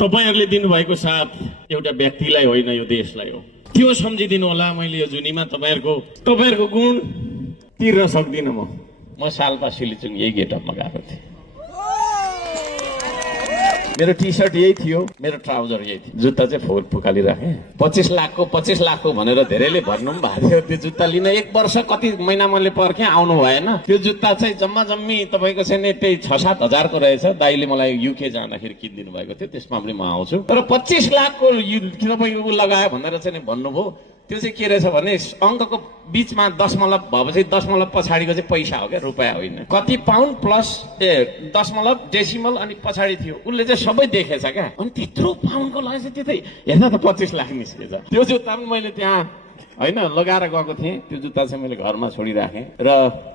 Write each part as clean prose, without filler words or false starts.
तपाईहरुले दिनुभएको साथ एउटा व्यक्तिलाई होइन यो देशलाई हो। त्यो सम्झिदिनु होला। मैले यो जुनीमा तपाईहरुको गुण तिर्न सक्दिन। म सालपा सिलिचुङ यही गेटअपमा गएको थिएँ। मेरो टी सर्ट यही थियो, मेरो ट्राउजर यही थियो, जुत्ता चाहिँ फोहोर फुकाली राखेँ। 25 लाखको भनेर धेरैले भन्नु पनि भएको थियो। त्यो जुत्ता लिन 1 वर्ष कति महिना मैले पर्खेँ, आउनु भएन। त्यो जुत्ता चाहिँ जम्मा जम्मी तपाईँको चाहिँ त्यही 6-7 हजारको रहेछ। दाइले मलाई युके जाँदाखेरि किनिदिनु भएको थियो, त्यसमा पनि म आउँछु। तर 25 लाखको तपाईँको लगायो भनेर चाहिँ भन्नुभयो। त्यो चाहिँ के रहेछ भने अङ्कको बिचमा दशमलव भएपछि दशमलव पछाडिको चाहिँ पैसा हो क्या, रुपियाँ होइन। कति पाउन्ड प्लस दशमलव डेसिमल अनि पछाडि थियो। उसले चाहिँ सबै देखेछ क्या। अनि त्यत्रो पाउन्डको लगेछ, त्यो त हेर्दा त 25 लाख निस्केछ। त्यो जुत्ता पनि मैले त्यहाँ होइन लगाएर गएको थिएँ। त्यो जुत्ता चाहिँ मैले घरमा छोडिराखेँ। र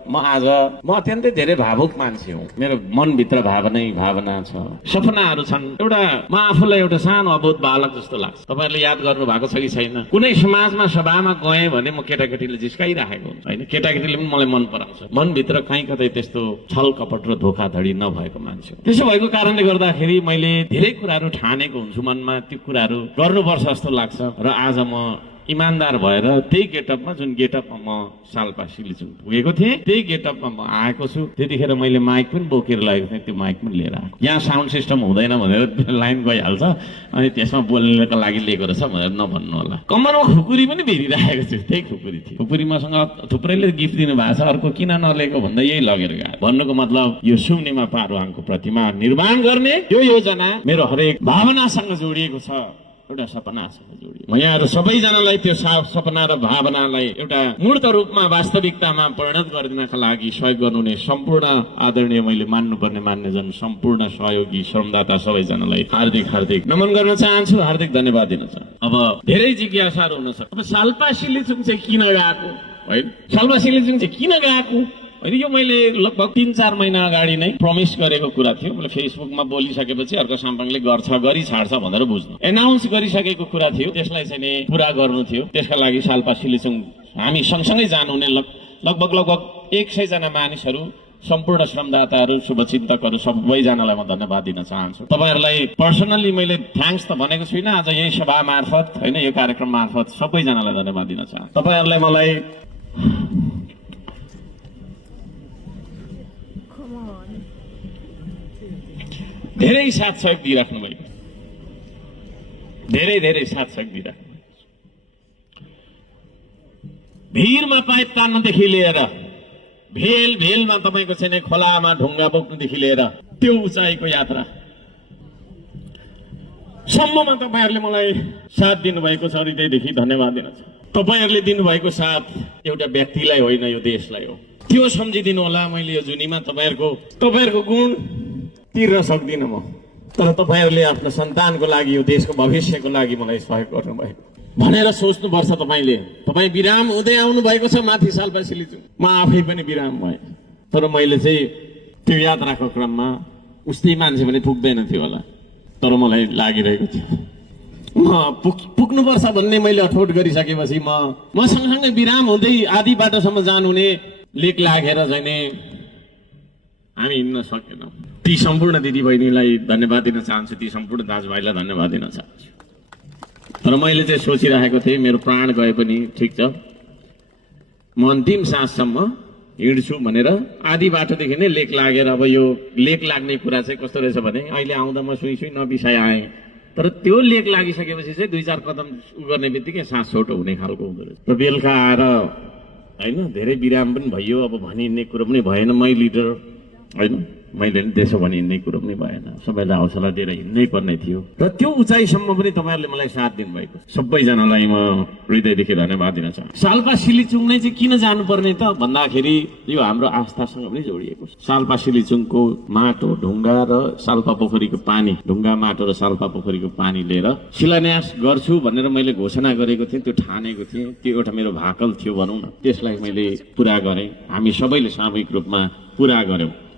म अत्यन्तै धेरै भावुक मान्छे हुँ। मेरो मनभित्र भावना छ, सपनाहरू छन्। एउटा म आफूलाई एउटा सानो अबोध बालक जस्तो लाग्छ। तपाईँहरूले याद गर्नु भएको छ कि छैन, कुनै समाजमा सभामा गएँ भने म केटाकेटीले जिस्काइराखेको हुन्छ होइन। केटाकेटीले पनि मलाई मन पराउँछ। मनभित्र कहीँ कतै त्यस्तो छल कपट र धोखाधडी नभएको मान्छे हो। त्यसो भएको कारणले गर्दाखेरि मैले धेरै कुराहरू ठानेको हुन्छु मनमा। त्यो कुराहरू गर्नुपर्छ जस्तो लाग्छ। र आज म इमानदार भएर त्यही गेटअपमा, जुन गेटअपमा म सालपा सिलिचुङ पुगेको थिएँ, त्यही गेटअपमा म आएको छु। त्यतिखेर मैले माइक पनि बोकेर लगेको थिएँ। त्यो माइक पनि लिएर आएको। यहाँ साउन्ड सिस्टम हुँदैन भनेर लाइन गइहाल्छ, अनि त्यसमा बोल्नको लागि लिएको रहेछ भनेर नभन्नु होला। कम्मरमा खुकुरी पनि भिरिराखेको छु, त्यही खुकुरी थियो। खुकुरी मसँग थुप्रैले गिफ्ट दिनु भएको छ, अर्को किन नलिएको भन्दा यही लगेर गयो। भन्नुको मतलब यो सुम्निमा पारुहाङको प्रतिमा निर्माण गर्ने यो योजना मेरो हरेक भावनासँग जोडिएको छ, एउटा सपनासँग जोडियो। म यहाँहरू सबैजनालाई त्यो सपना र भावनालाई एउटा मूर्त रूपमा वास्तविकतामा परिणत गरिदिनका लागि सहयोग गर्नुहुने सम्पूर्ण आदरणीय, मैले मान्नुपर्ने मान्यजन, सम्पूर्ण सहयोगी श्रमदाता सबैजनालाई हार्दिक नमन गर्न चाहन्छु, हार्दिक धन्यवाद दिन चाहन्छु। अब धेरै जिज्ञासाहरू हुन सक्छ। अब सालपा सिलिचुङ चाहिँ किन गएको होइन, सालपा सिलिचुङ चाहिँ किन गएको होइन, यो मैले लगभग 3-4 महिना अगाडि नै प्रमिस गरेको कुरा थियो। मैले फेसबुकमा बोलिसकेपछि अर्को साम्पाङले गर्छ, गरी छाड्छ भनेर बुझ्नु, एनाउन्स गरिसकेको कुरा थियो। त्यसलाई चाहिँ नि पुरा गर्नु थियो। त्यसका लागि सालपा सिलिचुङ हामी सँगसँगै जानुहुने लगभग 100 जना मानिसहरू, सम्पूर्ण श्रमदाताहरू, शुभचिन्तकहरू सबैजनालाई म धन्यवाद दिन चाहन्छु। तपाईँहरूलाई पर्सनल्ली मैले थ्याङ्क्स त भनेको छुइनँ। आज यही सभा मार्फत होइन, यो कार्यक्रम मार्फत सबैजनालाई धन्यवाद दिन चाहन्छु। तपाईँहरूलाई मलाई धेरै साथ सहयोग दिइराख्नु भएको, धेरै साथ सहयोग दिइराख्नु भएको। भिरमा पाइप तान्नदेखि लिएर भेलमा तपाईँको चाहिँ खोलामा ढुङ्गा बोक्नुदेखि लिएर त्यो उचाइको यात्रा सम्ममा तपाईँहरूले मलाई साथ दिनुभएको छ। हृदयदेखि धन्यवाद दिन छ। तपाईँहरूले दिनुभएको साथ एउटा व्यक्तिलाई होइन यो देशलाई हो। त्यो सम्झिदिनु होला। मैले यो जुनीमा तपाईँहरूको गुण तिर्न सक्दिन म, तर तपाईँहरूले आफ्नो सन्तानको लागि, यो देशको भविष्यको लागि मलाई सहयोग गर्नुभएको भनेर सोच्नुपर्छ। तपाईँ विराम हुँदै आउनु भएको छ माथि सालपा सिलिचुङ। म आफै पनि विराम भएँ, तर मैले चाहिँ त्यो यात्राको क्रममा उस्तै मान्छे पनि पुग्दैन थियो होला, तर मलाई लागिरहेको थियो म पुग्नुपर्छ भन्ने। मैले अठोट गरिसकेपछि म सँगसँगै विराम हुँदै आधी बाटोसम्म जानुहुने लेक लागेर चाहिँ हामी हिँड्न सकेनौँ। ती सम्पूर्ण दिदीबहिनीलाई धन्यवाद दिन चाहन्छु, ती सम्पूर्ण दाजुभाइलाई धन्यवाद दिन चाहन्छु। तर मैले चाहिँ सोचिरहेको थिएँ, मेरो प्राण गए पनि ठिक छ, म अन्तिम साससम्म हिँड्छु भनेर। आधी बाटोदेखि नै लेक लागेर, अब यो लेक लाग्ने कुरा चाहिँ कस्तो रहेछ भने अहिले आउँदा म सुई नबिसाइ आएँ, तर त्यो लेक लागिसकेपछि चाहिँ 2-4 कदम गर्ने बित्तिकै सास छोटो हुने खालको हुँदो रहेछ। र बेलुका आएर होइन धेरै विराम पनि भयो। अब भनिहिँड्ने कुरो पनि भएन, मै लिडर होइन, मैले नि त्यसो भने हिँड्ने कुरो पनि भएन। सबैलाई हौसला दिएर हिँड्नै पर्ने थियो। र त्यो उचाइसम्म पनि तपाईँहरूले मलाई साथ दिनुभएको, सबैजनालाई म हृदयदेखि धन्यवाद दिन चाहन्छु। सालपा सिलिचुङ नै चाहिँ किन जानुपर्ने त भन्दाखेरि यो हाम्रो आस्थासँग पनि जोडिएको छ। सालपा सिलिचुङको माटो, ढुङ्गा र सालपा पोखरीको पानी, ढुङ्गा माटो र सालपा पोखरीको पानी लिएर शिलान्यास गर्छु भनेर मैले घोषणा गरेको थिएँ, त्यो ठानेको थिएँ। त्यो एउटा मेरो भाकल थियो भनौँ न, त्यसलाई मैले पुरा गरेँ। हामी सबैले सामूहिक रूपमा पुरा गर्यौँ।